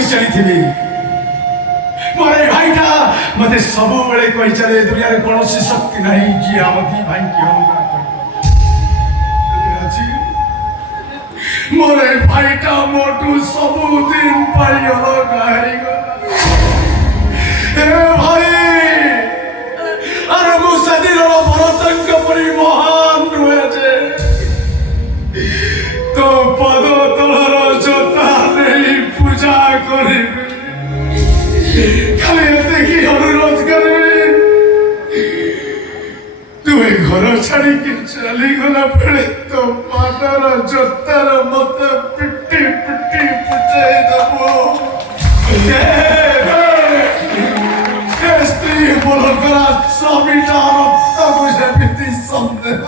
कही चली थी मोरे भाईटा मते सब बेले कही चले दुनिया रे कोनोसी शक्ति नहीं जी हम दी भाई की अनुग्रह कर मोरे भाईटा मोटू सब दिन पाई अलग आई ए भाई अरे मु सदिन रो भरतंक परि महान हुए जे तो पद तलर जोता नहीं पूजा करिबे खाली देखी अनुरोध करे तुम्हें घर छाड़ी के चली गला बेले तो मातार जोतार मत पिटी पिटी पुचाई दबो स्त्री बोल करा स्वामी रक्त बुझे बीती सन्देह